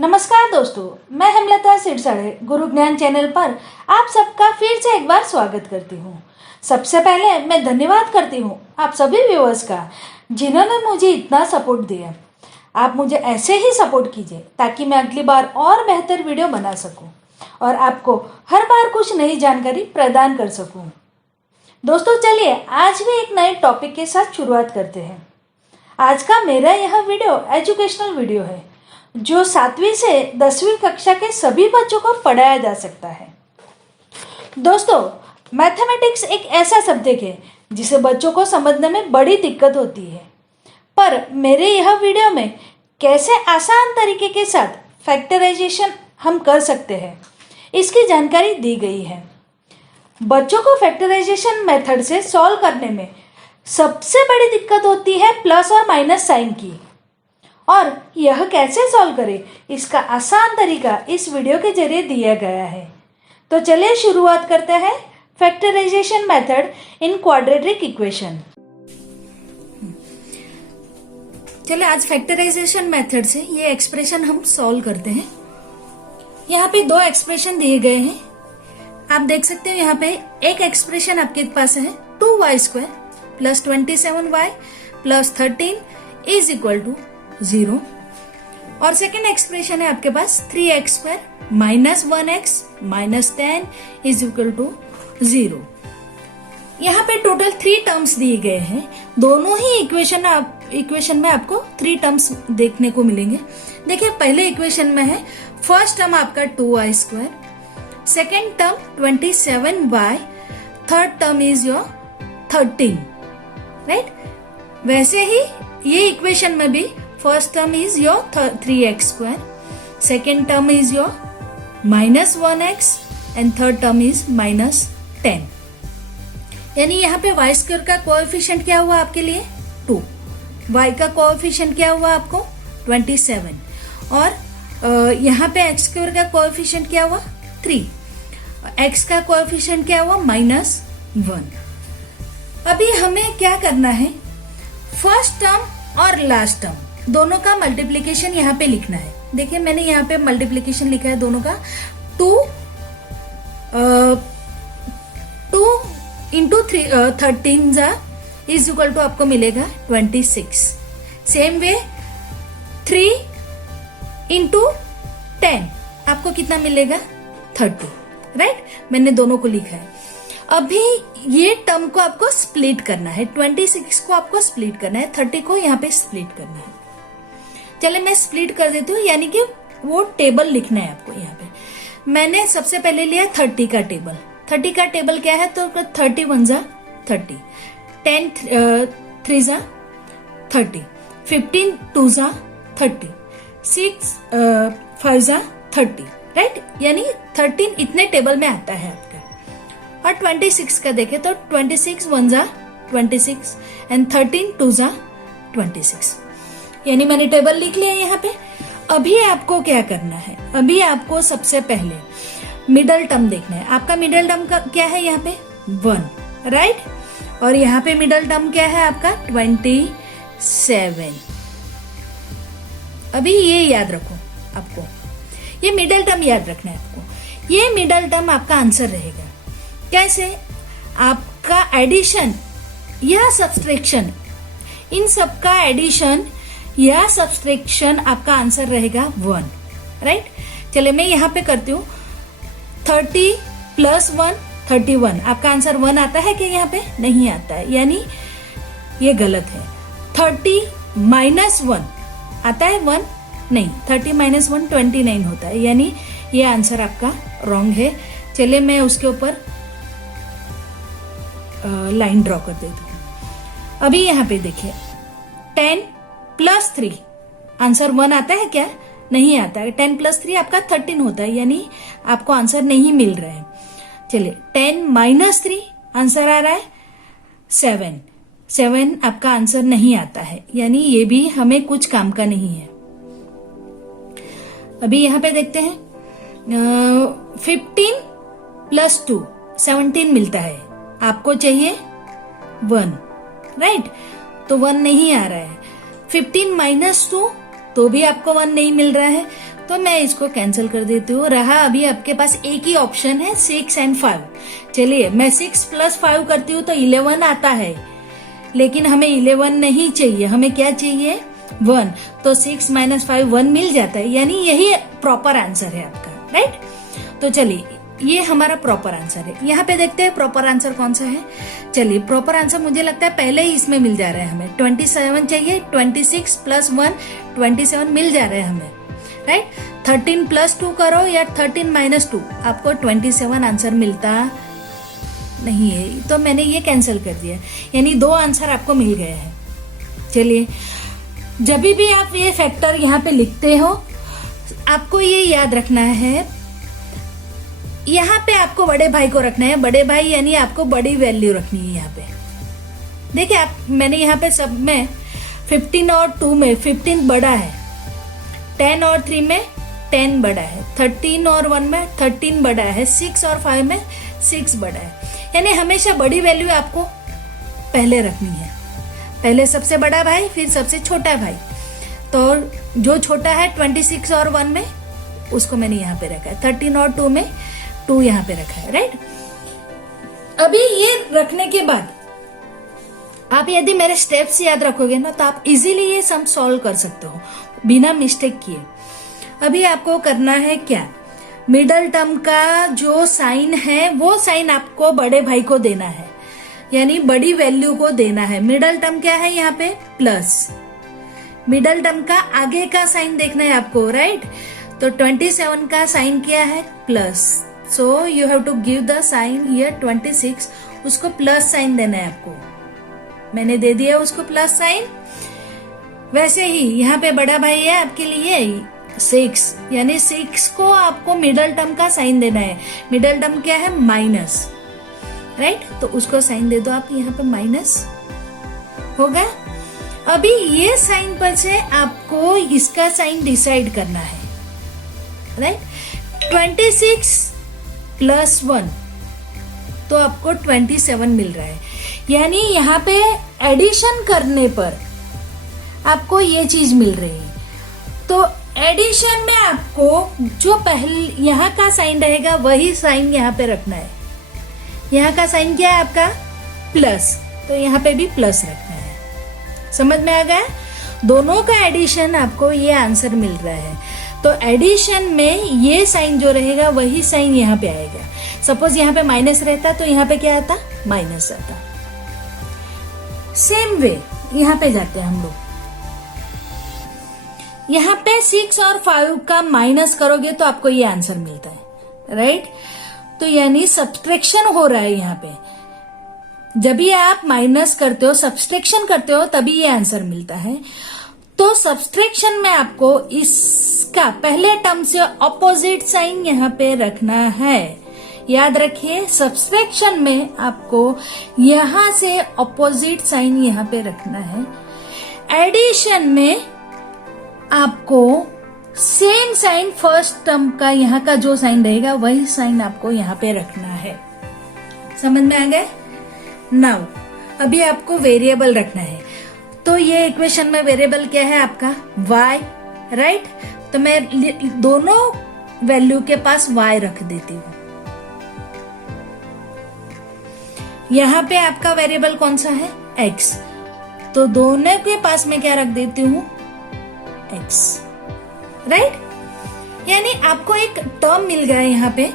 नमस्कार दोस्तों, मैं हेमलता सिरसाड़े गुरु ज्ञान चैनल पर आप सबका फिर से एक बार स्वागत करती हूँ। सबसे पहले मैं धन्यवाद करती हूँ आप सभी व्यूअर्स का जिन्होंने मुझे इतना सपोर्ट दिया। आप मुझे ऐसे ही सपोर्ट कीजिए ताकि मैं अगली बार और बेहतर वीडियो बना सकूँ और आपको हर बार कुछ नई जानकारी प्रदान कर सकूँ। दोस्तों चलिए आज भी एक नए टॉपिक के साथ शुरुआत करते हैं। आज का मेरा यह वीडियो एजुकेशनल वीडियो है जो 7वीं से 10वीं कक्षा के सभी बच्चों को पढ़ाया जा सकता है। दोस्तों, मैथमेटिक्स एक ऐसा सब्जेक्ट है जिसे बच्चों को समझने में बड़ी दिक्कत होती है, पर मेरे यह वीडियो में कैसे आसान तरीके के साथ फैक्टराइजेशन हम कर सकते हैं इसकी जानकारी दी गई है। बच्चों को फैक्टराइजेशन मेथड से सॉल्व करने में सबसे बड़ी दिक्कत होती है प्लस और माइनस साइन की, और यह कैसे सॉल्व करें इसका आसान तरीका इस वीडियो के जरिए दिया गया है। तो चलिए शुरुआत करते हैं factorization method in quadratic equation. चलिए आज फैक्टराइजेशन मेथड से ये एक्सप्रेशन हम सॉल्व करते हैं। यहाँ पे दो एक्सप्रेशन दिए गए हैं, आप देख सकते हो। यहाँ पे एक एक्सप्रेशन आपके पास है 2y² plus 27y plus 13 is equal to 0, और सेकेंड एक्सप्रेशन है आपके पास 3x² minus 1x minus 10 is equal to 0। यहाँ पे टोटल 3 टर्म्स दिए गए हैं। दोनों ही इक्वेशन में आपको 3 टर्म्स देखने को मिलेंगे। देखिए पहले इक्वेशन में है फर्स्ट टर्म आपका 2y², second term 27y, third term is your 13, right. वैसे ही ये इक्वेशन में भी first term is your 3x², second term is your minus 1x and third term is minus 10। यानी यहाँ पे y² का कोएफिशिएंट क्या हुआ आपके लिए 2, y का कोएफिशिएंट क्या हुआ आपको 27, और यहाँ पे x² का कोएफिशिएंट क्या हुआ 3, x का कोएफिशिएंट क्या हुआ -1। अभी हमें क्या करना है, फर्स्ट टर्म और लास्ट टर्म दोनों का मल्टीप्लीकेशन यहाँ पे लिखना है। देखिए मैंने यहाँ पे मल्टीप्लीकेशन लिखा है दोनों का 2 इंटू 13 इज इक्वल टू आपको मिलेगा 26। सेम वे 3 इंटू 10 आपको कितना मिलेगा 30, राइट। मैंने दोनों को लिखा है। अभी ये टर्म को आपको स्प्लिट करना है, 26 को आपको स्प्लिट करना है, 30 को यहाँ पे स्प्लिट करना है। चले मैं स्प्लिट कर देती हूँ, यानी कि वो टेबल लिखना है आपको। यहाँ पे मैंने सबसे पहले लिया 30 का टेबल। 30 का टेबल क्या है तो 31 जा 30, 10 3 जा 30, 15 2 जा 30, 6 5 जा 30, राइट। यानी 13 इतने टेबल में आता है आपका। और 26 का देखे तो 26 1 जा 26 एंड 13 2 जा 26। यानी मैंने टेबल लिख लिया यहाँ पे। अभी आपको क्या करना है, अभी आपको सबसे पहले मिडल टर्म देखना है। आपका मिडल टर्म का क्या है यहाँ पे 1, राइट। और यहाँ पे मिडल टर्म क्या है आपका 27। अभी ये याद रखो, आपको ये मिडल टर्म याद रखना है आपको। ये मिडल टर्म आपका आंसर रहेगा। कैसे, आपका एडिशन या सब्सट्रैक्शन, इन सबका एडिशन या सब्सट्रैक्शन आपका आंसर रहेगा 1, राइट। चलिए मैं यहाँ पे करती हूँ 30 प्लस 1 31। आपका आंसर 1 आता है क्या, यहाँ पे नहीं आता है, यानी ये गलत है। 30 माइनस 1 आता है 1, नहीं, 30 माइनस 1 29 होता है, यानी ये आंसर आपका रॉन्ग है। चलिए मैं उसके ऊपर लाइन ड्रॉ कर देती हूँ। अभी यहाँ पे देखिए 10 प्लस 3 आंसर 1 आता है क्या, नहीं आता है। 10 प्लस 3 आपका 13 होता है, यानी आपको आंसर नहीं मिल रहा है। चलिए 10 माइनस 3 आंसर आ रहा है 7 आपका आंसर नहीं आता है, यानी ये भी हमें कुछ काम का नहीं है। अभी यहाँ पे देखते हैं 15 प्लस 2 17 मिलता है, आपको चाहिए 1, राइट। तो 1 नहीं आ रहा है। 15 माइनस 2 तो भी आपको 1 नहीं मिल रहा है, तो मैं इसको कैंसिल कर देती हूँ। रहा अभी आपके पास एक ही ऑप्शन है 6 एंड 5। चलिए मैं 6 प्लस 5 करती हूँ तो 11 आता है, लेकिन हमें 11 नहीं चाहिए, हमें क्या चाहिए 1। तो 6 माइनस 5 1 मिल जाता है, यानी यही प्रॉपर आंसर है आपका, राइट। तो चलिए ये हमारा प्रॉपर आंसर है। यहाँ पे देखते हैं प्रॉपर आंसर कौन सा है। चलिए प्रॉपर आंसर मुझे लगता है पहले ही इसमें मिल जा रहा है हमें। 27 चाहिए, 26 प्लस 1 27 मिल जा रहा है हमें, राइट। 13 प्लस 2 करो या 13 माइनस 2, आपको 27 आंसर मिलता नहीं है, तो मैंने ये कैंसिल कर दिया, यानी 2 आंसर आपको मिल गए हैं। चलिए जब भी आप ये फैक्टर यहाँ पे लिखते हो, आपको ये याद रखना है, यहाँ पे आपको बड़े भाई को रखना है। बड़े भाई यानी आपको बड़ी वैल्यू रखनी है यहाँ पे। देखिए आप, मैंने यहाँ पे सब में 15 और 2 में 15 बड़ा है, 10 और 3 में 10 बड़ा है, 13 और 1 में 13 बड़ा है, 6 और 5 में 6 बड़ा है। यानी हमेशा बड़ी वैल्यू आपको पहले रखनी है, पहले सबसे बड़ा भाई फिर सबसे छोटा भाई। तो जो छोटा है 26 और 1 में, उसको मैंने यहाँ पे रखा है। 13 और 2 में 2 यहाँ पे रखा है, राइट। अभी ये रखने के बाद आप यदि मेरे स्टेप्स याद रखोगे ना, तो आप इजीली ये सम सॉल्व कर सकते हो बिना मिस्टेक किए। अभी आपको करना है क्या, मिडल टर्म का जो साइन है वो साइन आपको बड़े भाई को देना है, यानी बड़ी वैल्यू को देना है। मिडल टर्म क्या है यहाँ पे, प्लस। मिडल टर्म का आगे का साइन देखना है आपको, राइट। तो 27 का साइन क्या है, plus. So you have to give the sign here 26, उसको प्लस साइन देना है आपको। मैंने दे दिया उसको प्लस साइन। वैसे ही यहाँ पे बड़ा भाई है आपके लिए 6, यानी 6 को आपको मिडल टर्म का साइन देना है। मिडल टर्म क्या है, माइनस, राइट। तो उसको साइन दे दो आप, यहाँ पे माइनस होगा। अभी ये साइन पर से आपको इसका साइन डिसाइड करना है, राइट। 26 प्लस 1 तो आपको 27 मिल रहा है, यानी यहाँ पे एडिशन करने पर आपको ये चीज मिल रही है। तो एडिशन में आपको जो पहले यहाँ का साइन रहेगा वही साइन यहाँ पे रखना है। यहाँ का साइन क्या है आपका, प्लस, तो यहाँ पे भी प्लस रखना है। समझ में आ गया, दोनों का एडिशन आपको ये आंसर मिल रहा है। तो एडिशन में ये साइन जो रहेगा वही साइन यहाँ पे आएगा। सपोज यहाँ पे माइनस रहता तो यहाँ पे क्या आता, माइनस आता। सेम वे यहाँ पे जाते हैं हम लोग। यहाँ पे 6 और 5 का माइनस करोगे तो आपको ये आंसर मिलता है, राइट। तो यानी सब्सट्रैक्शन हो रहा है यहाँ पे। जब भी आप माइनस करते हो, सब्सट्रैक्शन करते हो, तभी ये आंसर मिलता है। तो सब्सट्रैक्शन में आपको इसका पहले टर्म से ऑपोजिट साइन यहाँ पे रखना है। याद रखिए, सब्सट्रैक्शन में आपको यहां से ऑपोजिट साइन यहाँ पे रखना है। एडिशन में आपको सेम साइन फर्स्ट टर्म का, यहाँ का जो साइन रहेगा वही साइन आपको यहाँ पे रखना है। समझ में आ गया। नाउ अभी आपको वेरिएबल रखना है। तो ये इक्वेशन में वेरिएबल क्या है आपका, y, राइट। तो मैं दोनों वैल्यू के पास y रख देती हूँ। यहाँ पे आपका वेरिएबल कौन सा है, x, तो दोनों के पास में क्या रख देती हूँ, x, राइट। यानी आपको एक टर्म मिल गया है यहाँ पे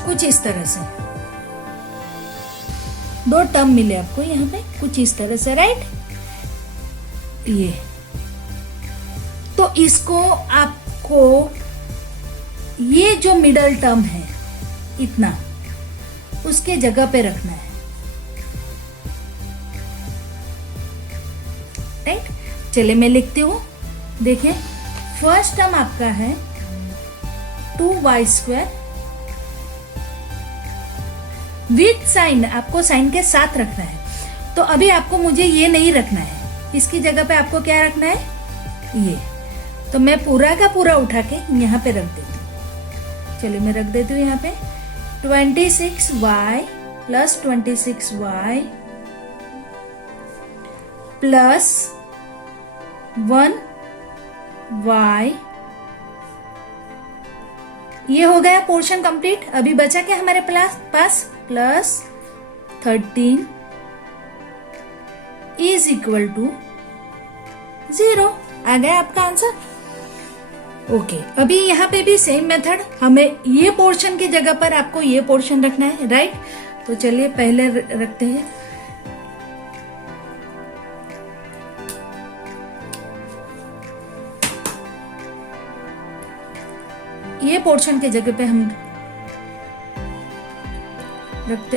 कुछ इस तरह से, 2 टर्म मिले आपको यहाँ पे कुछ इस तरह से, राइट। ये तो इसको आपको, ये जो मिडल टर्म है इतना, उसके जगह पे रखना है, राइट। चलिए मैं लिखती हूं, देखिए फर्स्ट टर्म आपका है 2y² विथ साइन, आपको साइन के साथ रखना है। तो अभी आपको मुझे ये नहीं रखना है, इसकी जगह पे आपको क्या रखना है, ये। तो मैं पूरा का पूरा उठा के यहाँ पे रख देती हूँ। चलिए मैं रख देती हूँ यहाँ पे 26y plus 26y plus 1 y, ये हो गया पोर्शन कंप्लीट। अभी बचा क्या हमारे पास, प्लस 13 इज इक्वल टू 0। आ गया आपका आंसर। ओके, अभी यहाँ पे भी सेम मेथड, हमें ये पोर्शन की जगह पर आपको ये पोर्शन रखना है, राइट। तो चलिए पहले रखते हैं, ये पोर्शन की जगह पे हम रखते,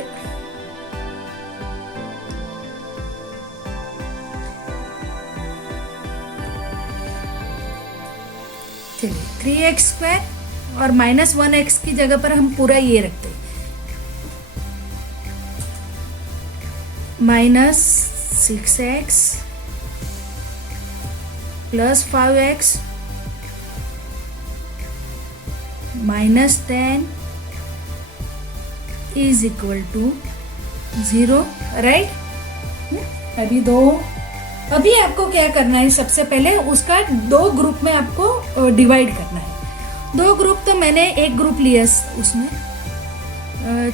चलिए 3x² और -1x की जगह पर हम पूरा ये रखते, -6x plus 5x -10 is equal to 0, right. अभी आपको क्या करना है, सबसे पहले उसका दो ग्रुप में आपको डिवाइड करना है। दो ग्रुप, तो मैंने एक ग्रुप लिया उसमें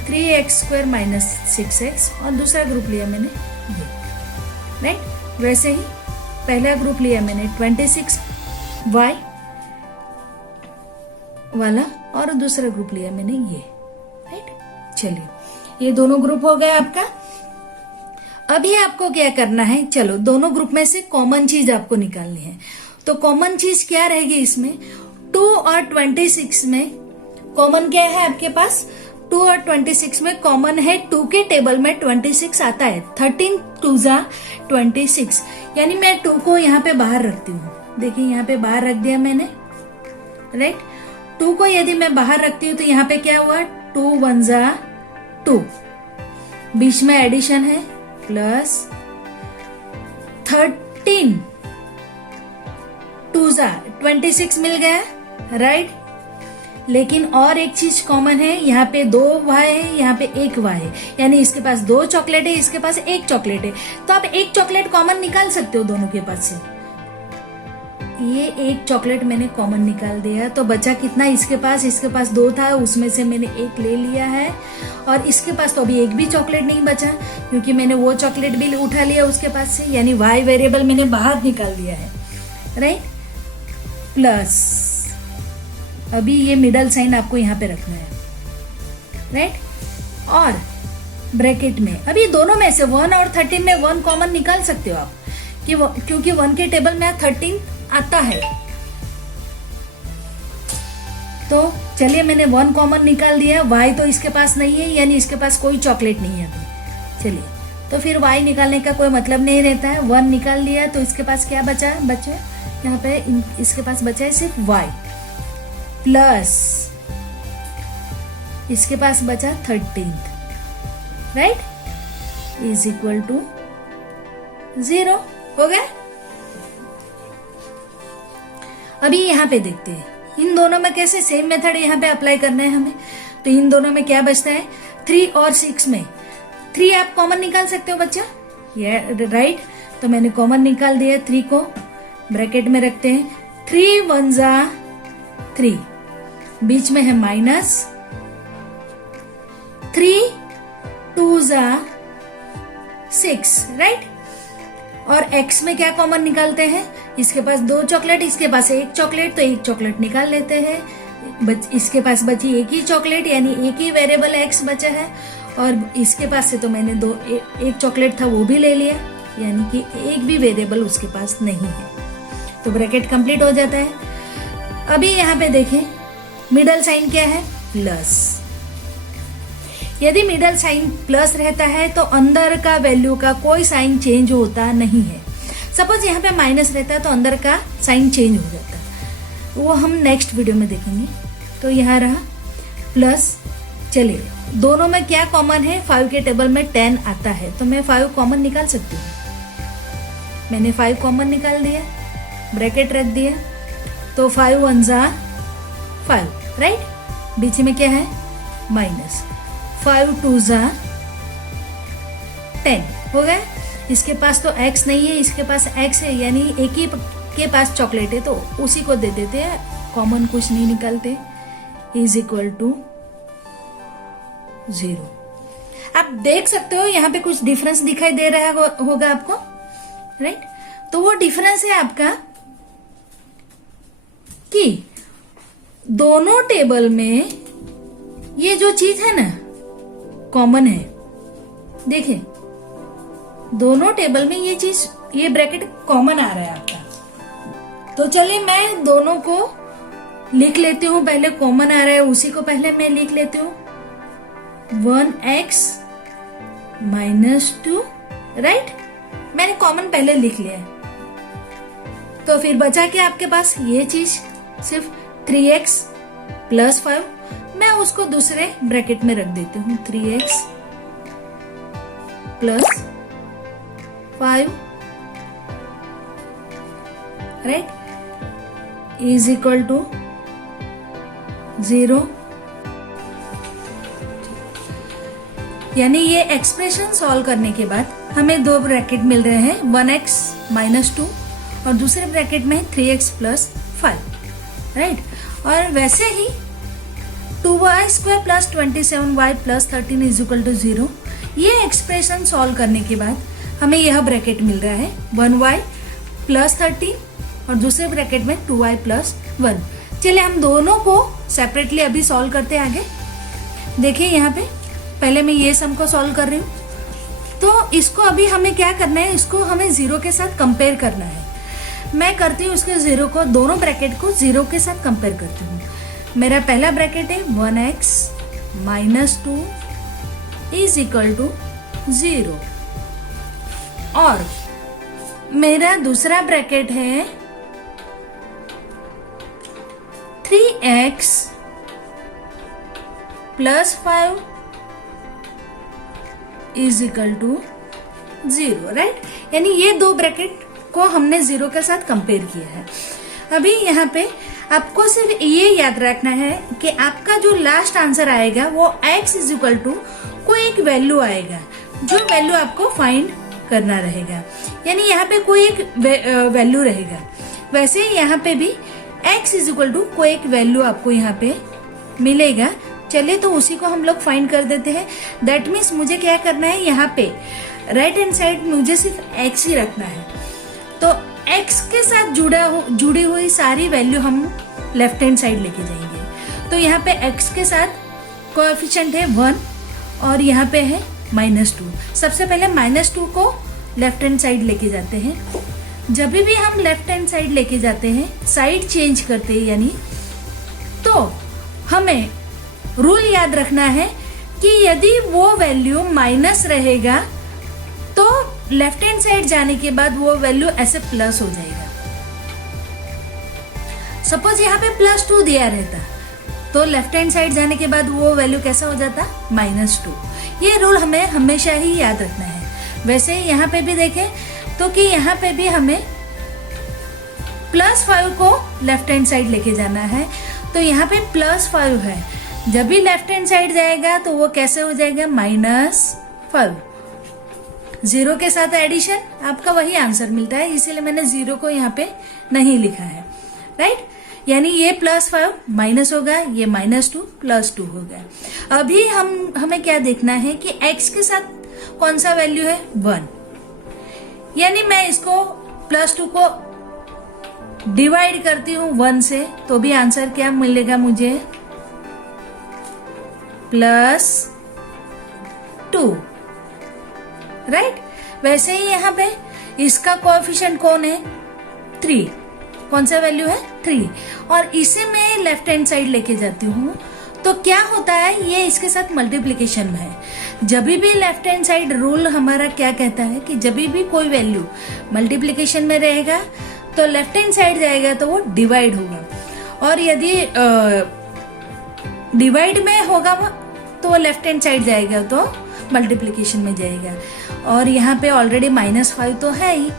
3x² - 6x और दूसरा ग्रुप लिया मैंने ये, राइट। वैसे ही पहला ग्रुप लिया मैंने 26y वाला और दूसरा ग्रुप लिया मैंने ये, राइट। चलिए ये दोनों ग्रुप हो गया आपका। अभी आपको क्या करना है, चलो दोनों ग्रुप में से कॉमन चीज आपको निकालनी है। तो कॉमन चीज क्या रहेगी इसमें, 2 और 26 में कॉमन क्या है आपके पास, 2 और 26 में कॉमन है, 2 के टेबल में 26 आता है, 13 2 जा 26, यानी मैं 2 को यहाँ पे बाहर रखती हूँ। देखिए यहाँ पे बाहर रख दिया मैंने, राइट। 2 को यदि मैं बाहर रखती हूँ तो यहाँ पे क्या हुआ, 2 1 जा 2, बीच में एडिशन है, प्लस 13 2 जा 26 मिल गया, राइट। लेकिन और एक चीज कॉमन है, यहाँ पे 2 y है, यहाँ पे 1 y है, यानी इसके पास 2 चॉकलेट है, इसके पास 1 चॉकलेट है। तो आप 1 चॉकलेट कॉमन निकाल सकते हो दोनों के पास से। ये 1 चॉकलेट मैंने कॉमन निकाल दिया, तो बचा कितना, इसके पास 2 था, उसमें से मैंने 1 ले लिया है, और इसके पास तो अभी एक भी चॉकलेट नहीं बचा, क्योंकि मैंने वो चॉकलेट भी उठा लिया उसके पास से, यानी y वेरिएबल मैंने बाहर निकाल दिया है, राइट। प्लस अभी ये मिडल साइन आपको यहाँ पे रखना है, राइट। और ब्रैकेट में अभी दोनों में से 1 और 13 में 1 कॉमन निकाल सकते हो आप, क्योंकि 1 के टेबल में 13 आता है। तो चलिए मैंने 1 कॉमन निकाल दिया, y तो इसके पास नहीं है, यानी इसके पास कोई चॉकलेट नहीं है अभी। चलिए, तो फिर y निकालने का कोई मतलब नहीं रहता है। 1 निकाल लिया तो इसके पास क्या बचा, यहाँ पे इसके पास बचा है सिर्फ y, प्लस इसके पास बचा 13, राइट, इज इक्वल टू 0। हो गया। अभी यहाँ पे देखते हैं इन दोनों में कैसे सेम मेथड यहाँ पे अप्लाई करना है हमें। तो इन दोनों में क्या बचता है, 3 और 6 में 3 आप कॉमन निकाल सकते हो बच्चा, ये राइट। तो मैंने कॉमन निकाल दिया, 3 को ब्रैकेट में रखते हैं, 3 1 जा 3, बीच में है माइनस, 3 2 जा 6, राइट। और x में क्या कॉमन निकालते हैं, इसके पास 2 चॉकलेट, इसके पास 1 चॉकलेट, तो 1 चॉकलेट निकाल लेते हैं। इसके पास बची 1 ही चॉकलेट, यानी 1 ही वेरिएबल x बचा है, और इसके पास से तो मैंने 1 चॉकलेट था वो भी ले लिया, यानी कि 1 भी वेरिएबल उसके पास नहीं है। तो ब्रैकेट कंप्लीट हो जाता है। अभी यहाँ पे देखें मिडल साइन क्या है, प्लस। यदि मिडल साइन प्लस रहता है तो अंदर का वैल्यू का कोई साइन चेंज होता नहीं है। सपोज यहाँ पे माइनस रहता है तो अंदर का साइन चेंज हो जाता है, वो हम नेक्स्ट वीडियो में देखेंगे। तो यहाँ रहा प्लस। चलिए दोनों में क्या कॉमन है, 5 के टेबल में 10 आता है, तो मैं 5 कॉमन निकाल सकती हूँ। मैंने 5 कॉमन निकाल दिया, ब्रैकेट रख दिया, तो 5 1 जा 5, राइट। बीच में क्या है, माइनस, 5 2 जा 10 हो गया। इसके पास तो x नहीं है, इसके पास x है, यानी एक ही के पास चॉकलेट है तो उसी को दे देते हैं, कॉमन कुछ नहीं निकालते, इज इक्वल टू 0। आप देख सकते हो यहाँ पे कुछ डिफरेंस दिखाई दे रहा होगा आपको, राइट। तो वो डिफरेंस है आपका कि दोनों टेबल में ये जो चीज है ना कॉमन है। देखिए दोनों टेबल में ये चीज, ये ब्रैकेट कॉमन आ रहा है आपका। तो चलिए मैं दोनों को लिख लेती हूं, पहले कॉमन आ रहा है उसी को पहले मैं लिख लेती हूं, 1x - 2, राइट। मैंने कॉमन पहले लिख लिया है। तो फिर बचा क्या आपके पास, ये चीज सिर्फ 3x + 5, मैं उसको दूसरे ब्रैकेट में रख देती हूँ, 3x + 5, right, is equal to 0। यानी ये एक्सप्रेशन सॉल्व करने के बाद हमें दो ब्रैकेट मिल रहे हैं, 1x - 2 और दूसरे ब्रैकेट में 3x + 5, राइट। और वैसे ही 2y² + 27y + 13 is equal to 0, ये एक्सप्रेशन सॉल्व करने के बाद हमें यह ब्रैकेट मिल रहा है, 1y + 13 और दूसरे ब्रैकेट में 2y + 1। चलिए हम दोनों को सेपरेटली अभी सॉल्व करते हैं आगे। देखिए यहाँ पे पहले मैं ये सम को सॉल्व कर रही हूँ। तो इसको अभी हमें क्या करना है, इसको हमें 0 के साथ कंपेयर करना है। मैं करती हूँ इसके 0 को, दोनों ब्रैकेट को 0 के साथ कंपेयर करती हूँ। मेरा पहला ब्रैकेट है 1x - 2 इज इक्वल टू 0 और मेरा दूसरा ब्रैकेट है 3x + 5 is equal to 0, right. यानी ये दो ब्रैकेट को हमने 0 के साथ कंपेयर किया है। अभी यहाँ पे आपको सिर्फ ये याद रखना है कि आपका जो लास्ट आंसर आएगा वो x इज इक्वल टू कोई एक वैल्यू आएगा, जो वैल्यू आपको फाइंड करना रहेगा। यानी यहाँ पे कोई एक वैल्यू रहेगा। वैसे ही यहाँ पे भी x इज इक्वल टू कोई एक वैल्यू आपको यहाँ पे मिलेगा। चलिए तो उसी को हम लोग फाइंड कर देते हैं। दैट मीन्स मुझे क्या करना है, यहाँ पे राइट हैंड साइड मुझे सिर्फ x ही रखना है। तो x के साथ जुड़ी हुई सारी वैल्यू हम लेफ्ट हैंड साइड लेके जाएंगे। तो यहाँ पे x के साथ कोएफिशिएंट है 1 और यहाँ पे है -2। सबसे पहले -2 को लेफ्ट हैंड साइड लेके जाते हैं। जब भी हम लेफ्ट हैंड साइड लेके जाते हैं, साइड चेंज करते हैं यानी, तो हमें रूल याद रखना है कि यदि वो वैल्यू माइनस रहेगा तो लेफ्ट हैंड साइड जाने के बाद वो वैल्यू ऐसे प्लस हो जाएगा। सपोज यहाँ पे +2 दिया रहता तो लेफ्ट हैंड साइड जाने के बाद वो वैल्यू कैसा हो जाता, -2। ये रूल हमें हमेशा ही याद रखना है। वैसे ही यहाँ पे भी देखें तो कि यहाँ पे भी हमें +5 को लेफ्ट हैंड साइड लेके जाना है। तो यहाँ पे +5 है, जब भी लेफ्ट हैंड साइड जाएगा तो वो कैसे हो जाएगा, -5। 0 के साथ एडिशन आपका वही आंसर मिलता है, इसीलिए मैंने 0 को यहाँ पे नहीं लिखा है, राइट। यानी ये +5 माइनस होगा, ये -2 +2 होगा। अभी हमें क्या देखना है कि x के साथ कौन सा वैल्यू है, 1। यानी मैं इसको +2 को डिवाइड करती हूँ 1 से, तो भी आंसर क्या मिलेगा मुझे, +2, राइट। वैसे ही यहाँ पे इसका कोएफिशिएंट कौन है, 3। कौन सा वैल्यू है, 3। और इसे मैं लेफ्ट हैंड साइड लेके जाती हूँ तो क्या होता है, ये इसके साथ मल्टीप्लिकेशन में है। जब भी लेफ्ट हैंड साइड रूल हमारा क्या कहता है कि जब भी कोई वैल्यू मल्टीप्लिकेशन में रहेगा तो लेफ्ट हैंड साइड जाएगा तो वो डिवाइड होगा, और यदि डिवाइड में होगा वो तो वो लेफ्ट हैंड साइड जाएगा तो मल्टीप्लिकेशन में जाएगा। और यहाँ पे ऑलरेडी -5 तो है ही,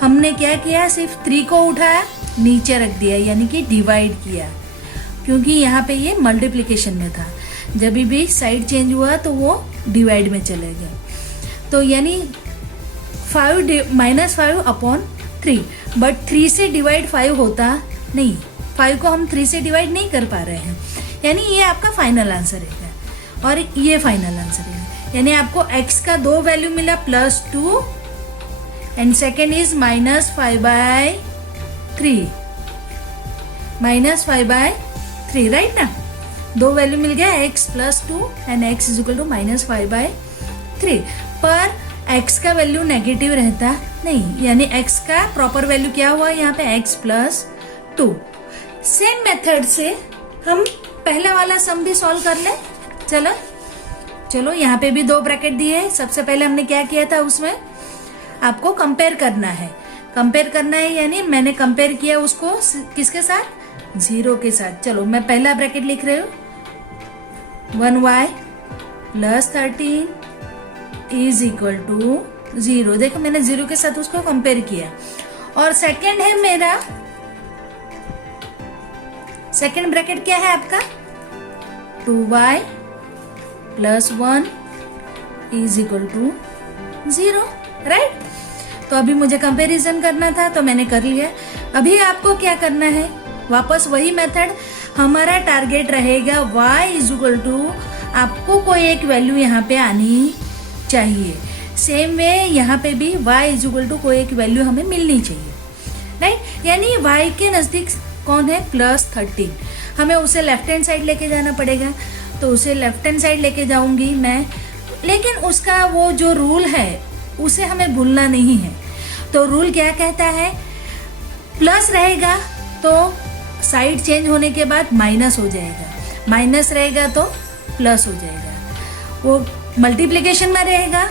हमने क्या किया, सिर्फ 3 को उठाया नीचे रख दिया, यानी कि डिवाइड किया, क्योंकि यहाँ पे ये मल्टीप्लिकेशन में था। जब भी साइड चेंज हुआ तो वो डिवाइड में चले गया। तो यानी -5 अपॉन 3, बट 3 से डिवाइड 5 होता नहीं, 5 को हम 3 से डिवाइड नहीं कर पा रहे हैं, यानी ये आपका फाइनल आंसर है और ये फाइनल आंसर है। यानी आपको x का 2 वैल्यू मिला +2 एंड सेकेंड इज -5/3, -5/3, राइट ना। 2 वैल्यू मिल गया x +2 and x is equal to -5/3, पर x का वैल्यू नेगेटिव रहता नहीं, यानी x का प्रॉपर वैल्यू क्या हुआ यहाँ पे x +2। सेम मेथड से हम पहला वाला सम भी सॉल्व कर ले। चलो यहाँ पे भी 2 ब्रैकेट दिए हैं। सबसे पहले हमने क्या किया था, उसमें आपको कंपेयर करना है, यानी मैंने कंपेयर किया उसको किसके साथ, 0 के साथ। चलो मैं पहला ब्रैकेट लिख रही हूँ, 1y + 13 इज इक्वल टू 0। देखो मैंने 0 के साथ उसको कंपेयर किया। और सेकंड है मेरा, सेकंड ब्रैकेट क्या है आपका, 2y + 1 is equal to 0, right. तो अभी मुझे कंपैरिजन करना था तो मैंने कर लिया। अभी आपको क्या करना है, वापस वही मेथड, हमारा टारगेट रहेगा y इज इक्वल टू, आपको कोई एक वैल्यू यहाँ पे आनी चाहिए। सेम वे यहाँ पे भी y इज इक्वल टू कोई एक वैल्यू हमें मिलनी चाहिए, राइट। यानी y के नजदीक कौन है, +13, हमें उसे लेफ्ट हैंड साइड लेके जाना पड़ेगा, तो उसे लेफ्ट हैंड साइड लेके जाऊंगी मैं, लेकिन उसका वो जो रूल है उसे हमें भूलना नहीं है। तो रूल क्या कहता है, प्लस रहेगा तो साइड चेंज होने के बाद माइनस हो जाएगा, माइनस रहेगा तो प्लस हो जाएगा, वो मल्टीप्लिकेशन में रहेगा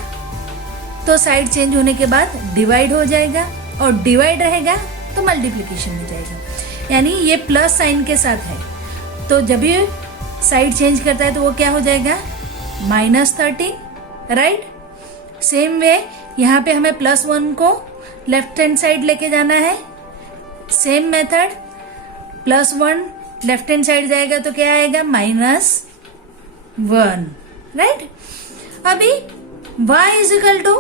तो साइड चेंज होने के बाद डिवाइड हो जाएगा, और डिवाइड रहेगा तो मल्टीप्लिकेशन में जाएगा। यानी ये प्लस साइन के साथ है, तो जब ये साइड चेंज करता है तो वो क्या हो जाएगा, -13, राइट। सेम वे यहाँ पे हमें +1 को लेफ्ट हैंड साइड लेके जाना है, same method, +1 left hand side जाएगा तो क्या आएगा, -1, राइट। अभी y इज इक्वल टू,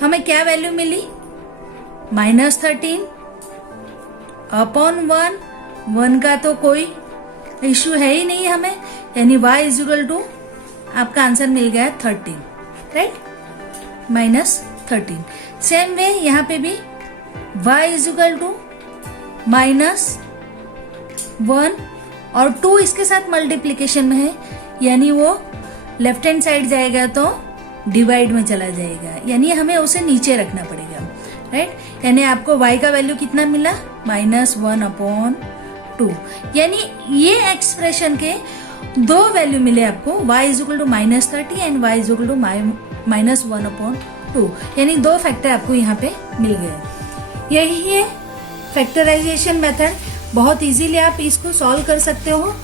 हमें क्या वैल्यू मिली, -13 अपॉन 1 का तो कोई इश्यू है ही नहीं हमें, यानी y इज इक्वल टू, आपका आंसर मिल गया 13, राइट, -13। सेम वे यहाँ पे भी y इज इक्वल टू -1 और 2 इसके साथ मल्टीप्लीकेशन में है, यानी वो लेफ्ट हैंड साइड जाएगा तो डिवाइड में चला जाएगा, यानी हमें उसे नीचे रखना पड़ेगा, राइट। यानी आपको y का वैल्यू कितना मिला, -1/2। यानी ये एक्सप्रेशन के 2 वैल्यू मिले आपको, y is equal to -30 and y is equal to -1/2, यानी 2 फैक्टर आपको यहाँ पे मिल गए। यही है फैक्टराइजेशन मेथड, बहुत इजीली आप इसको सॉल्व कर सकते हो।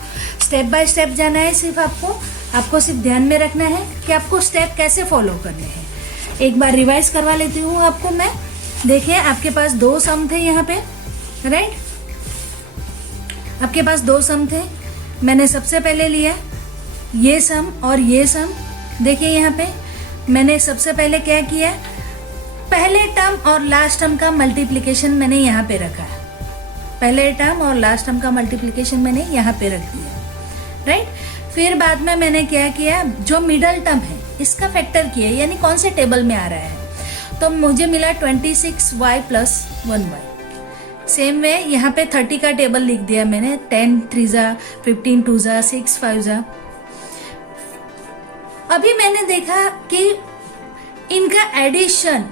स्टेप बाय स्टेप जाना है, सिर्फ आपको सिर्फ ध्यान में रखना है कि आपको स्टेप कैसे फॉलो करने हैं। एक बार रिवाइज करवा लेती हूँ आपको मैं। देखिए आपके पास 2 सम थे यहाँ पे, राइट, आपके पास 2 सम थे। मैंने सबसे पहले लिया ये सम और ये सम। देखिए यहाँ पे मैंने सबसे पहले क्या किया, पहले टर्म और लास्ट टर्म का मल्टीप्लिकेशन मैंने यहाँ पे रखा, पहले टर्म और लास्ट टर्म का मल्टीप्लिकेशन मैंने यहाँ पे रख दिया, राइट। फिर बाद में मैंने क्या किया, जो मिडल टर्म है इसका फैक्टर किया, यानी कौन से टेबल में आ रहा है, तो मुझे मिला 26y + 1y। सेम वे यहाँ पे 30 का टेबल लिख दिया मैंने, 10 3 15 2 6 5। अभी मैंने देखा कि इनका एडिशन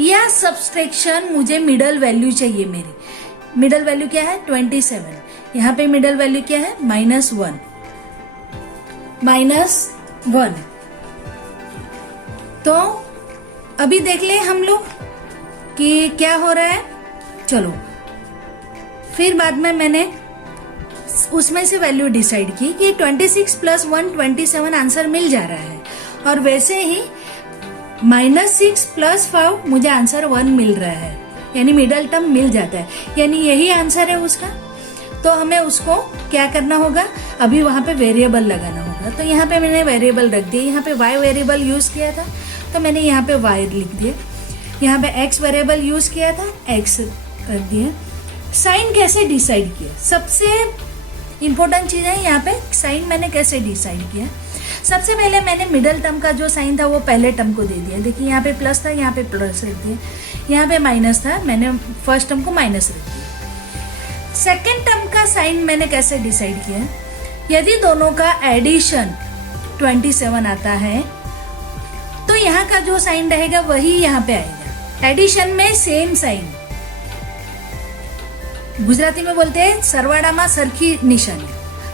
या सब्सट्रैक्शन, मुझे मिडल वैल्यू चाहिए। मेरी मिडल वैल्यू क्या है, 27। यहाँ पे मिडल वैल्यू क्या है, -1। तो अभी देख ले हम लोग कि क्या हो रहा है। चलो फिर बाद में मैंने उसमें से वैल्यू डिसाइड की कि 26 + 1 27 आंसर मिल जा रहा है, और वैसे ही -6 + 5 मुझे आंसर 1 मिल रहा है, यानी मिडल टर्म मिल जाता है, यानी यही आंसर है उसका। तो हमें उसको क्या करना होगा, अभी वहां पे वेरिएबल लगाना होगा। तो यहाँ पे मैंने वेरिएबल रख दिया, यहाँ पे y वेरिएबल यूज किया था, तो मैंने यहाँ पे y लिख दिया। यहाँ पे x वेरिएबल यूज किया था, x कर दिया। साइन कैसे डिसाइड किया, सबसे इंपॉर्टेंट चीज है यहाँ पे साइन मैंने कैसे डिसाइड किया। सबसे पहले मैंने मिडल टर्म का जो साइन था वो पहले टर्म को दे दिया। देखिए यहाँ पे प्लस था, यहाँ पे प्लस रख दिया, यहाँ पे माइनस था, मैंने फर्स्ट टर्म को माइनस रख दिया। सेकेंड टर्म का साइन मैंने कैसे डिसाइड किया, यदि दोनों का एडिशन 27 आता है तो यहाँ का जो साइन रहेगा वही यहाँ पे आएगा। एडिशन में सेम साइन, गुजराती में बोलते हैं सरवाड़ामा सरखी निशानी,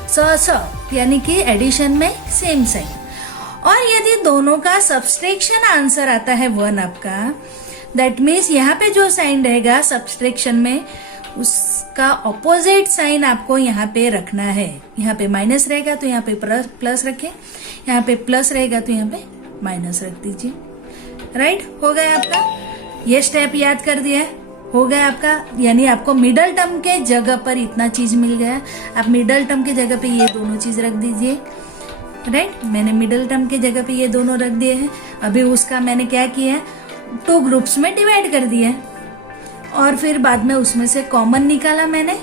स यानी कि एडिशन में सेम साइन। और यदि दोनों का सब्सट्रैक्शन आंसर आता है 1 आपका, दैट मीन्स यहाँ पे जो साइन रहेगा सब्सट्रैक्शन में उसका ऑपोजिट साइन आपको यहाँ पे रखना है। यहाँ पे माइनस रहेगा तो यहाँ पे प्लस रखें, यहाँ पे प्लस रहेगा तो यहाँ पे माइनस रख दीजिए। राइट, हो गया आपका, ये स्टेप याद कर दिया है, हो गया आपका। यानी आपको मिडल टर्म के जगह पर इतना चीज मिल गया, आप मिडल टर्म के जगह पे ये दोनों चीज रख दीजिए। राइट, मैंने मिडल टर्म के जगह पे ये दोनों रख दिए हैं। अभी उसका मैंने क्या किया, 2 ग्रुप्स में डिवाइड कर दिया और फिर बाद में उसमें से कॉमन निकाला मैंने।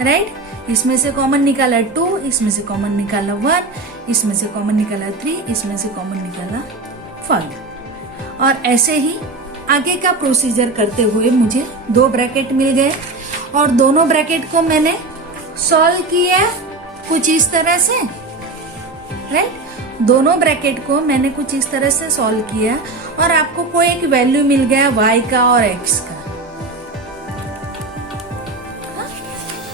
राइट, इसमें से कॉमन निकाला 2, इसमें से कॉमन निकाला 1, इसमें से कॉमन निकाला 3, इसमें से कॉमन निकाला 5। और ऐसे ही आगे का प्रोसीजर करते हुए मुझे 2 ब्रैकेट मिल गए और दोनों ब्रैकेट को मैंने सॉल्व किया कुछ इस तरह से। राइट, दोनों ब्रैकेट को मैंने कुछ इस तरह से सॉल्व किया और आपको कोई एक वैल्यू मिल गया y का और x का।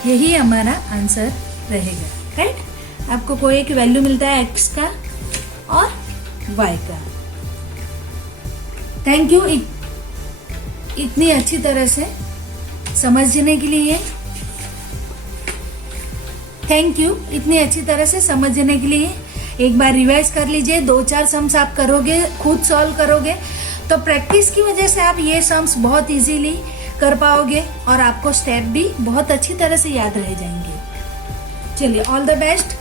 यही हमारा आंसर रहेगा। राइट, आपको कोई एक वैल्यू मिलता है x का और y का। थैंक यू इतनी अच्छी तरह से समझने के लिए। थैंक यू इतनी अच्छी तरह से समझने के लिए। एक बार रिवाइज कर लीजिए, 2-4 सम्स आप करोगे, खुद सॉल्व करोगे तो प्रैक्टिस की वजह से आप ये सम्स बहुत इजीली कर पाओगे और आपको स्टेप भी बहुत अच्छी तरह से याद रह जाएंगे। चलिए, ऑल द बेस्ट।